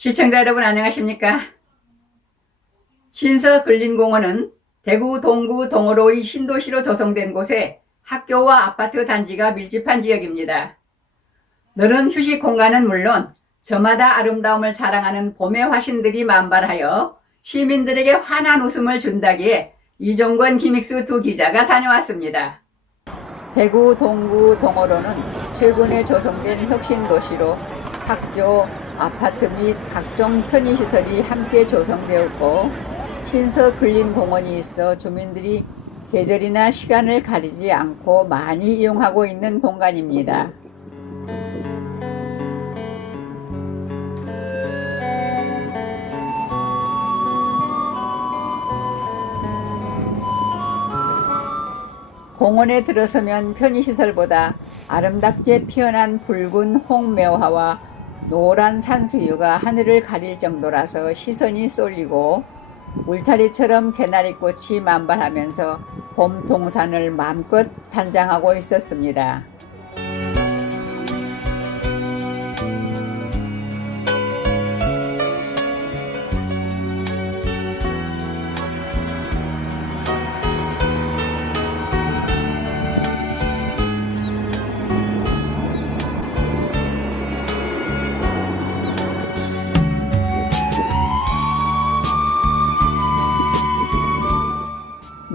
시청자 여러분 안녕하십니까? 신서 근린공원은 대구 동구 동호로의 신도시로 조성된 곳에 학교와 아파트 단지가 밀집한 지역입니다. 늘은 휴식 공간은 물론 저마다 아름다움을 자랑하는 봄의 화신들이 만발하여 시민들에게 환한 웃음을 준다기에 이종권 기믹스 두 기자가 다녀왔습니다. 대구 동구 동호로는 최근에 조성된 혁신도시로 학교, 아파트 및 각종 편의시설이 함께 조성되었고 신서 근린공원이 있어 주민들이 계절이나 시간을 가리지 않고 많이 이용하고 있는 공간입니다. 공원에 들어서면 편의시설보다 아름답게 피어난 붉은 홍매화와 노란 산수유가 하늘을 가릴 정도라서 시선이 쏠리고 울타리처럼 개나리꽃이 만발하면서 봄 동산을 마음껏 단장하고 있었습니다.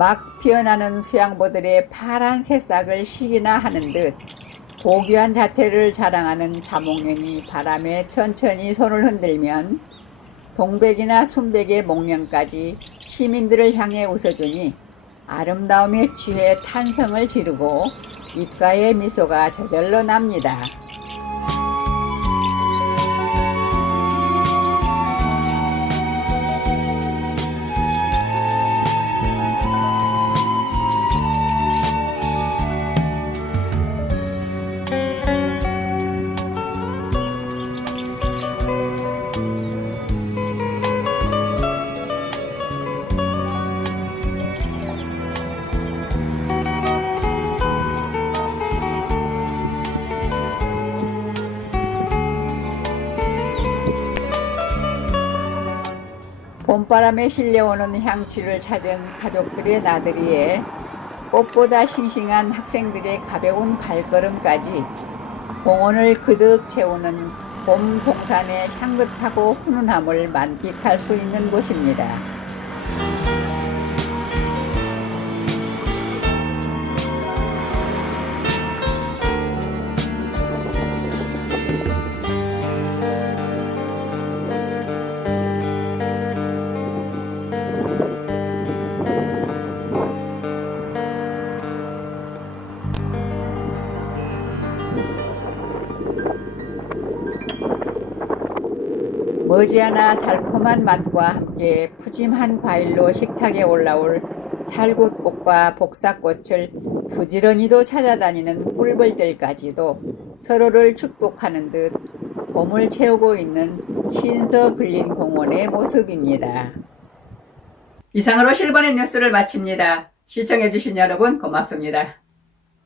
막 피어나는 수양보들의 파란 새싹을 시기나 하는 듯 고귀한 자태를 자랑하는 자목련이 바람에 천천히 손을 흔들면 동백이나 순백의 목련까지 시민들을 향해 웃어주니 아름다움에 취해 탄성을 지르고 입가에 미소가 저절로 납니다. 봄바람에 실려오는 향취를 찾은 가족들의 나들이에 꽃보다 싱싱한 학생들의 가벼운 발걸음까지 공원을 그득 채우는 봄 동산의 향긋하고 훈훈함을 만끽할 수 있는 곳입니다. 머지않아 달콤한 맛과 함께 푸짐한 과일로 식탁에 올라올 살굿꽃과 복사꽃을 부지런히도 찾아다니는 꿀벌들까지도 서로를 축복하는 듯 봄을 채우고 있는 신서 근린 공원의 모습입니다. 이상으로 실버넷 뉴스를 마칩니다. 시청해주신 여러분 고맙습니다.